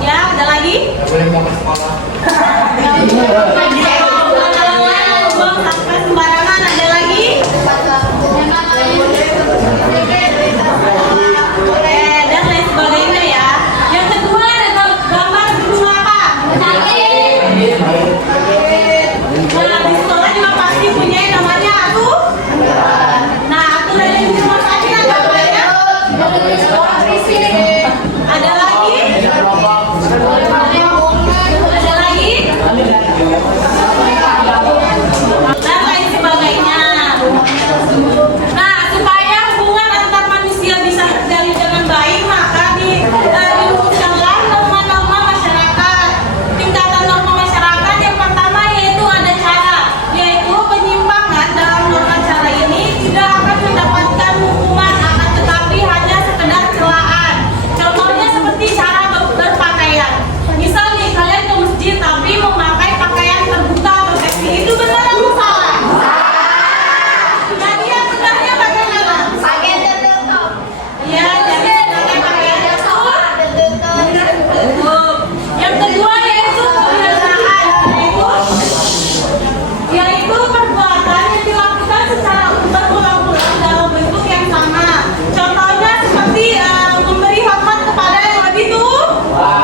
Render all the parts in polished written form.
Ya, ada lagi? Boleh nggak sekolah? Buang sampah sembarangan, ada lagi? Dan lain sebagainya ya. Yang kedua ada gambar gedung apa? Nah, di sekolah juga pasti punya yang namanya atuh. Nah, aturan yang di rumah sakit ada apa ya? Ada lagi? Ada lagi? Dan lain sebagainya. Nah, supaya hubungan antar manusia bisa terjalin dengan baik, maka dirumuskanlah norma-norma masyarakat. Tingkatan norma masyarakat yang pertama yaitu ada cara, yaitu penyimpangan dalam norma cara ini tidak akan mendapatkan hukuman, akan tetapi hanya sekedar celaan. Contohnya seperti cara berpakaian. Misal nih, kalian ke masjid tapi memakai pakaian terbuka atau seksi, itu benar atau salah? Jadi yang benarnya bagaimana? Ya, jadi pakai pakaian tertutup. Yang kedua yaitu kebiasaan, yaitu perbuatan yang dilakukan secara berulang-ulang dalam bentuk yang sama. Contohnya seperti memberi hormat kepada yang lebih tua.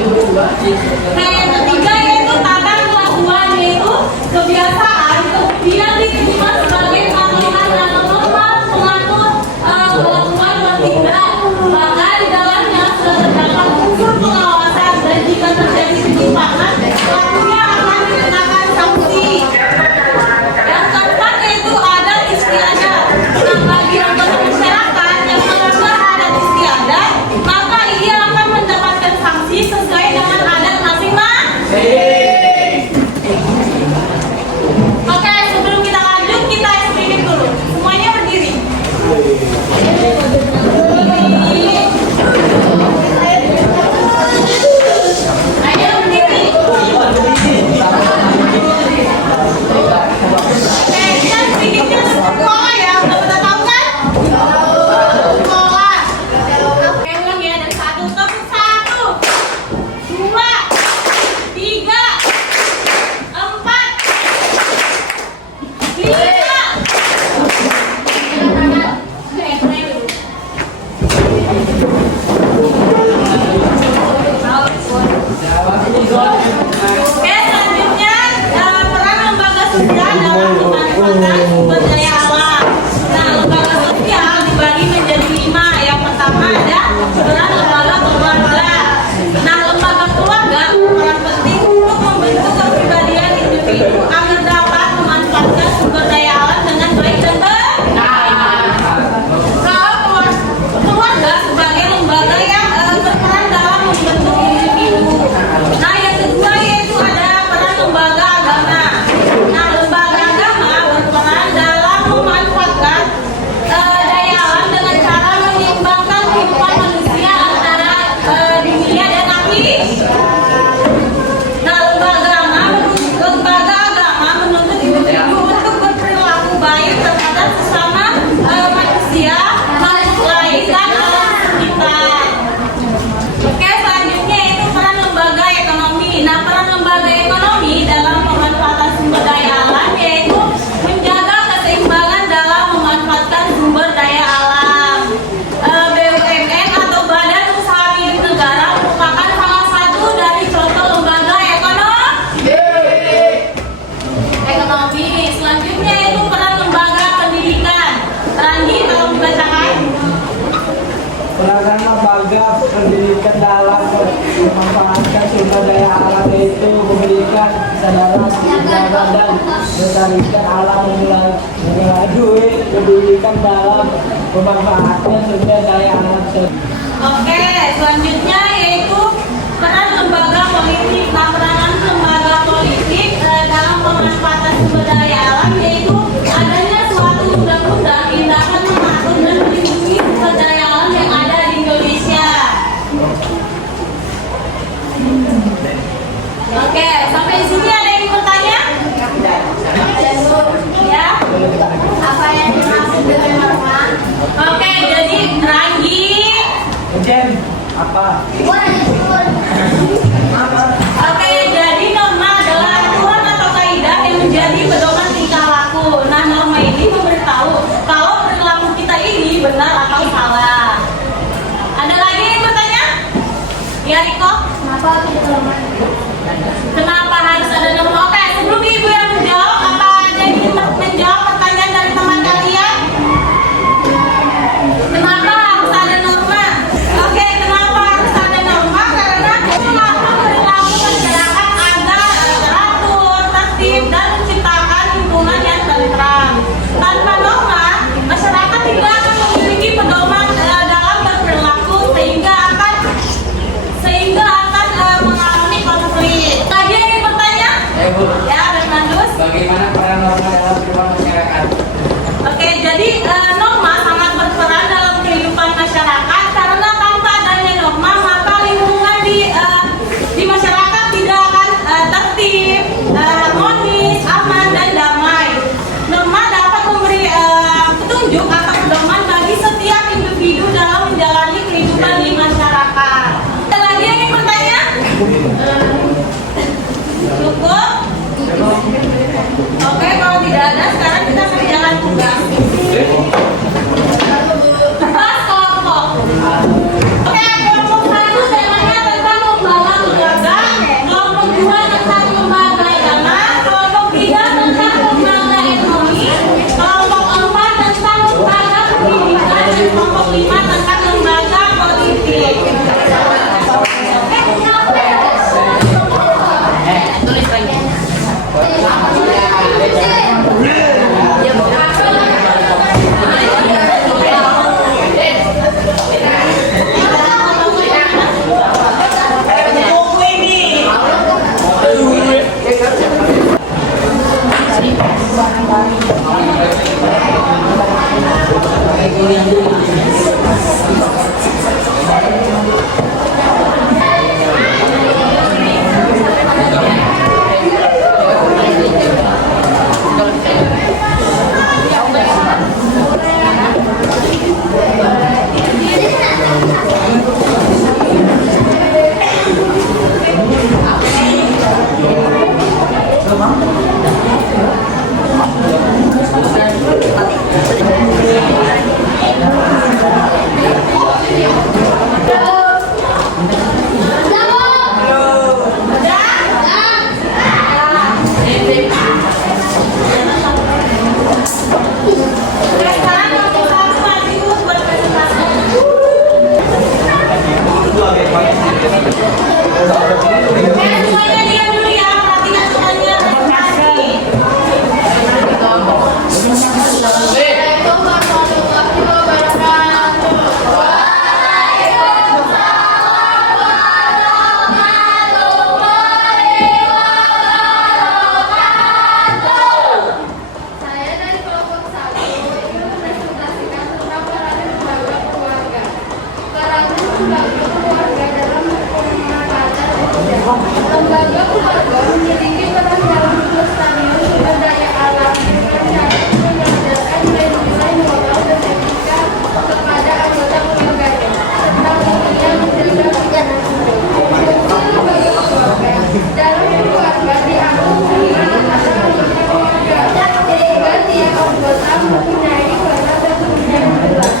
Nah, yang ketiga yaitu tata kelakuan, yaitu kebiasaan kemudian diterima sebagai patokan atau norma pengatur kelakuan bertindak. Maka di dalamnya sudah terdapat unsur pengawasan dan jika terjadi penyimpangan, pelakunya akan dikenakan sanksi. Yang keempat yaitu adat istiadat. Nah, bagi anggota masyarakat yang melanggar adat istiadat, maka ia akan mendapatkan sanksi sesuai dengan adat masing-masing. Oke, sebelum kita lanjut, kita explain dulu. Semuanya berdiri. Ayo berdiri. Oke, kita sedikitnya sekolah ya. Udah pada tahu kan? Sekolah. Oke, ulang ya. Dari satu. Satu, dua, tiga, empat, lima. Oke, selanjutnya peran lembaga sosial dalam pemanfaatan sumber daya alam. Nah, lembaga sosial dibagi menjadi 5. Yang pertama ada peran lembaga keluarga. Nah, lembaga keluarga berperan penting untuk membentuk kepribadian individu agar dapat memanfaatkan sumber daya alam dengan baik dan benar. Kalau keluarga sebagai lembaga yang berperan dalam membentuk individu. Nah, yang kedua yaitu ada peran lembaga agama. Nah, lembaga agama berperan dalam memanfaatkan daya alam dengan cara menyeimbangkan kehidupan manusia antara dunia dan akhirat. Nah, lembaga agama menuntut individu untuk berperilaku baik terhadap sesama manusia, makhluk lain dan alam sekitar. Oke, selanjutnya itu peran lembaga ekonomi. Nah, peran lembaga ekonomi dalam pemanfaatan sumber daya alam yaitu menjaga keseimbangan dalam memanfaatkan sumber daya alam. BUMN atau Badan Usaha Milik Negara merupakan salah satu dari contoh lembaga ekonomi. Selanjutnya itu peran lembaga pendidikan. Randi, tolong dibacakan. Peranan lembaga pendidikan dalam memanfaatkan sumber daya alam yaitu memberikan kesadaran sejarah dan melestarikan alam melalui pendidikan dalam memanfaatkan sumber daya alam. Oke, selanjutnya yaitu peran lembaga politik. Nah, peranan lembaga politik dalam pemanfaatan sumber daya alam yaitu adanya suatu undang-undang tindakan mengatur dan melindungi sumber daya alam yang ada di Indonesia. Oke, sampai sini ada yang bertanya? Ya. Apa yang dimaksud dengan norma? Oke, jadi Ranggi. Apa? Oke, jadi norma adalah aturan atau kaidah yang menjadi pedoman tingkah laku. Nah, norma ini memberitahu kalau perilaku kita ini benar atau salah. Ada lagi yang bertanya? Ya, Riko? Kenapa harus ada norma? Oke, sebelum ibu yang menjawab, apa ada yang ingin menjawab pertanyaan dari teman kalian? Kenapa harus ada norma? Oke, kenapa harus ada norma? Karena melakukan perilaku masyarakat agar teratur, tertib, dan menciptakan lingkungan yang tentram. Tanpa norma, masyarakat tidak akan memiliki pedoman dalam berperilaku sehingga akan mengalami konflik. Lagi yang ingin bertanya? Bu. Ya, Bernardus. Bagaimana peran norma dalam kehidupan masyarakat? Oke, jadi norma sangat berperan dalam kehidupan masyarakat karena tanpa adanya norma maka lingkungan di masyarakat tidak akan tertib, harmonis, aman dan damai. Norma dapat memberi petunjuk atau pedoman bagi setiap individu dalam menjalani kehidupan di masyarakat. Ada lagi yang ingin bertanya? Cukup? Oke, kalau tidak ada, sekarang kita kerjakan tugas. Tugas kelompok. Oke, kelompok 1 temanya tentang lembaga keluarga, kelompok 2 tentang lembaga agama, kelompok 3 tentang lembaga ekonomi, kelompok 4 tentang lembaga pendidikan, dan kelompok 5 tentang lembaga politik. Tulis lagi. Semuanya diam dulu ya, perhatikan semuanya. Saya dari kelompok 1 ingin mempresentasikan tentang peran lembaga keluarga. Peran lembaga keluarga dalam pengembangan lembaga keluarga memiliki peran dalam pelestarian sumber daya alam dengan cara menyadarkan nilai-nilai moral dan etika kepada anggota keluarganya serta tentunya menjaga keamanan hidup. Fungsi lembaga keluarga dalam keluarga diatur hubungan antara anggota keluarga sehingga tiap anggota mempunyai peran dan tanggung jawab jelas.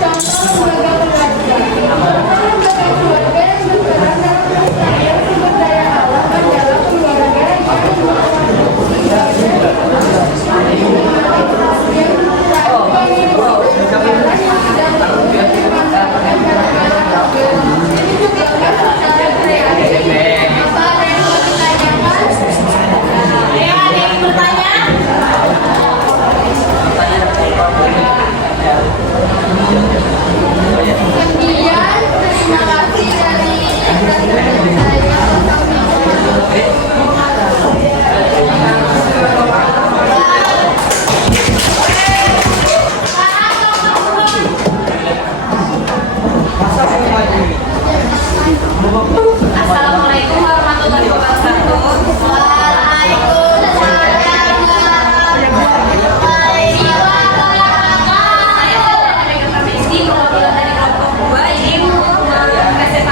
Contoh lembaga keluarga. Lembaga keluarga yang berperan dalam pelestarian sumber daya alam adalah keluarga yang memproduksi Ya, ada yang bertanya? Kemudian, terima kasih dari saya tentang Assalamualaikum warahmatullahi wabarakatuh. Saya dari kelompok 2 ingin mempresentasikan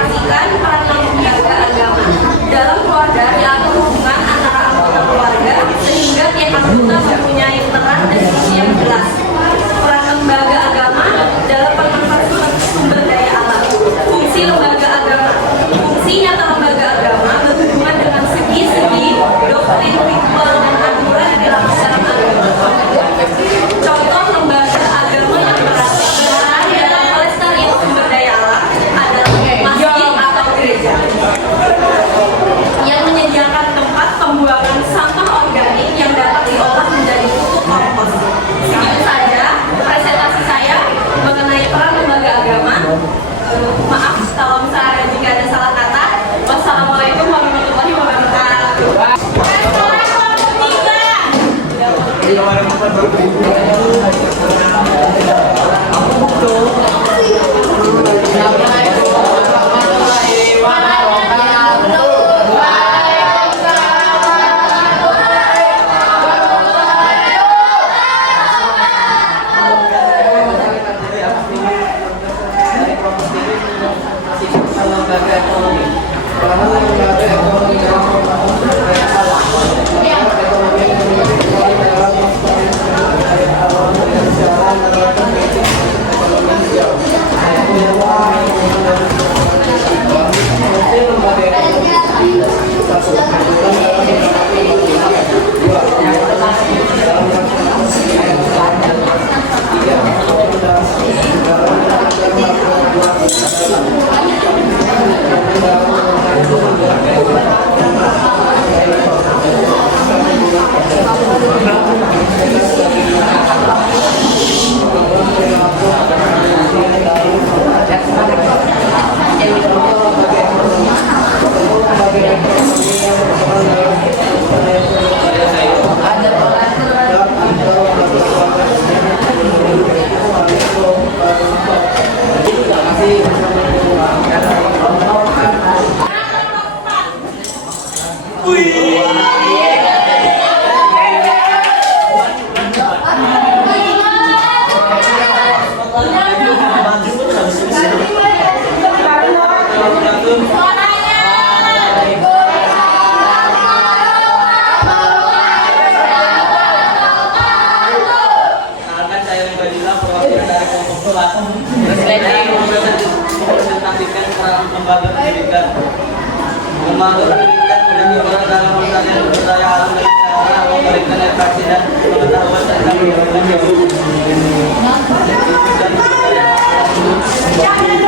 lembaga pendidikan dan berperan dalam pelestarian budaya alam dan cara memberikan edukasi dan pengetahuan tentang lingkungan hidup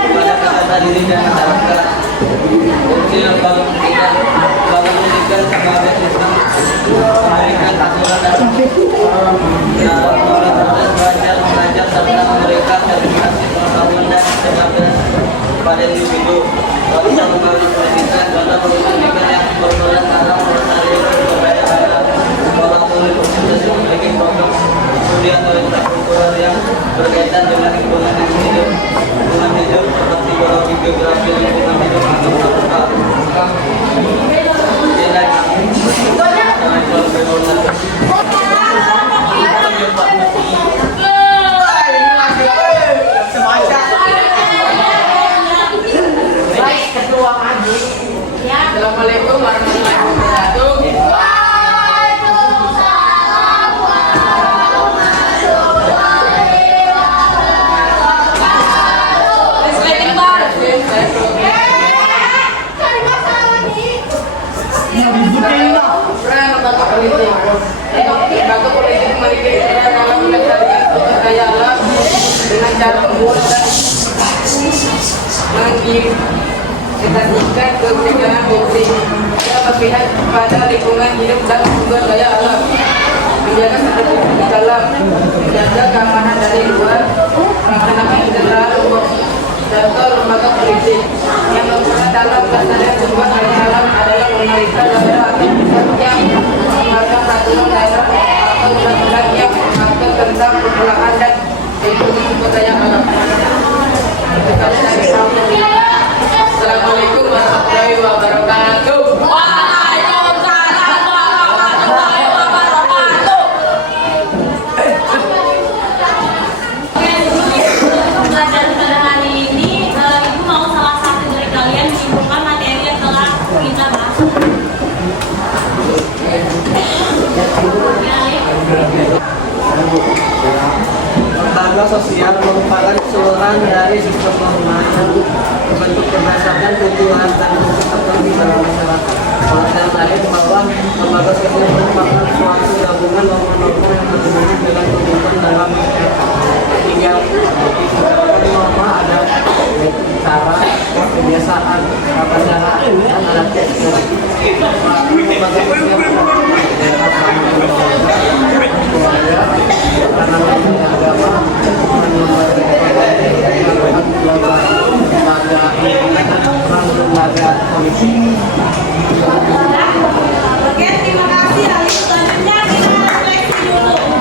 kepada peserta didik dan masyarakat. Fungsi lembaga pendidikan sebagai sistem memberikan aturan dan proses belajar mengajar serta memberikan edukasi pengetahuan dan kesadaran pada individu. Bisa membangun pendidikan pada pendidikan yang berperan dalam melestarikan budaya walaupun universitas yang memiliki program studi atau ekstrakurikuler yang berkaitan dengan lingkungan hidup seperti biologi, geografi, lingkungan hidup atau fakultas. Assalamualaikum warahmatullahi wabarakatuh. Lembaga politik memiliki peran dalam melestarikan sumber daya alam dengan cara membuat dan mengimplementasikan kebijakan publik yang berpihak pada lingkungan hidup dan sumber daya alam. Kebijakan seperti di dalam menjaga keamanan dari luar, melaksanakan internal contoh lembaga politik yang berperan dalam pelestarian sumber daya alam adalah memeriksa daerah atau pusat yang mengeluarkan peraturan daerah atau undang-undang yang mengatur tentang pengelolaan dan lindungi sumber daya alam. Assalamualaikum warahmatullahi wabarakatuh. Lembaga sosial merupakan keseluruhan dari sistem pembangunan bentuk berdasarkan kebutuhan dan kebutuhan di dalam masyarakat. Pengertian lain bahwa lembaga sosial merupakan suatu gabungan norma-norma yang berhubungan dengan kebutuhan dalam masyarakat. Hingga norma ada cara, kebiasaan, pandangan, dan alat teknik. Lembaga sosial Oke, terima kasih. Selanjutnya kita seleksi dulu.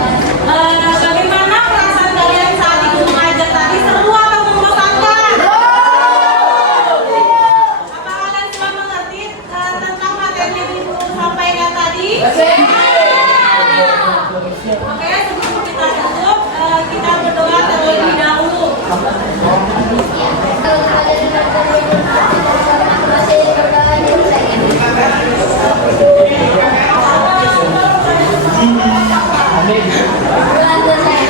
Bulan Desember.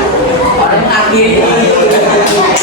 Orang akhir.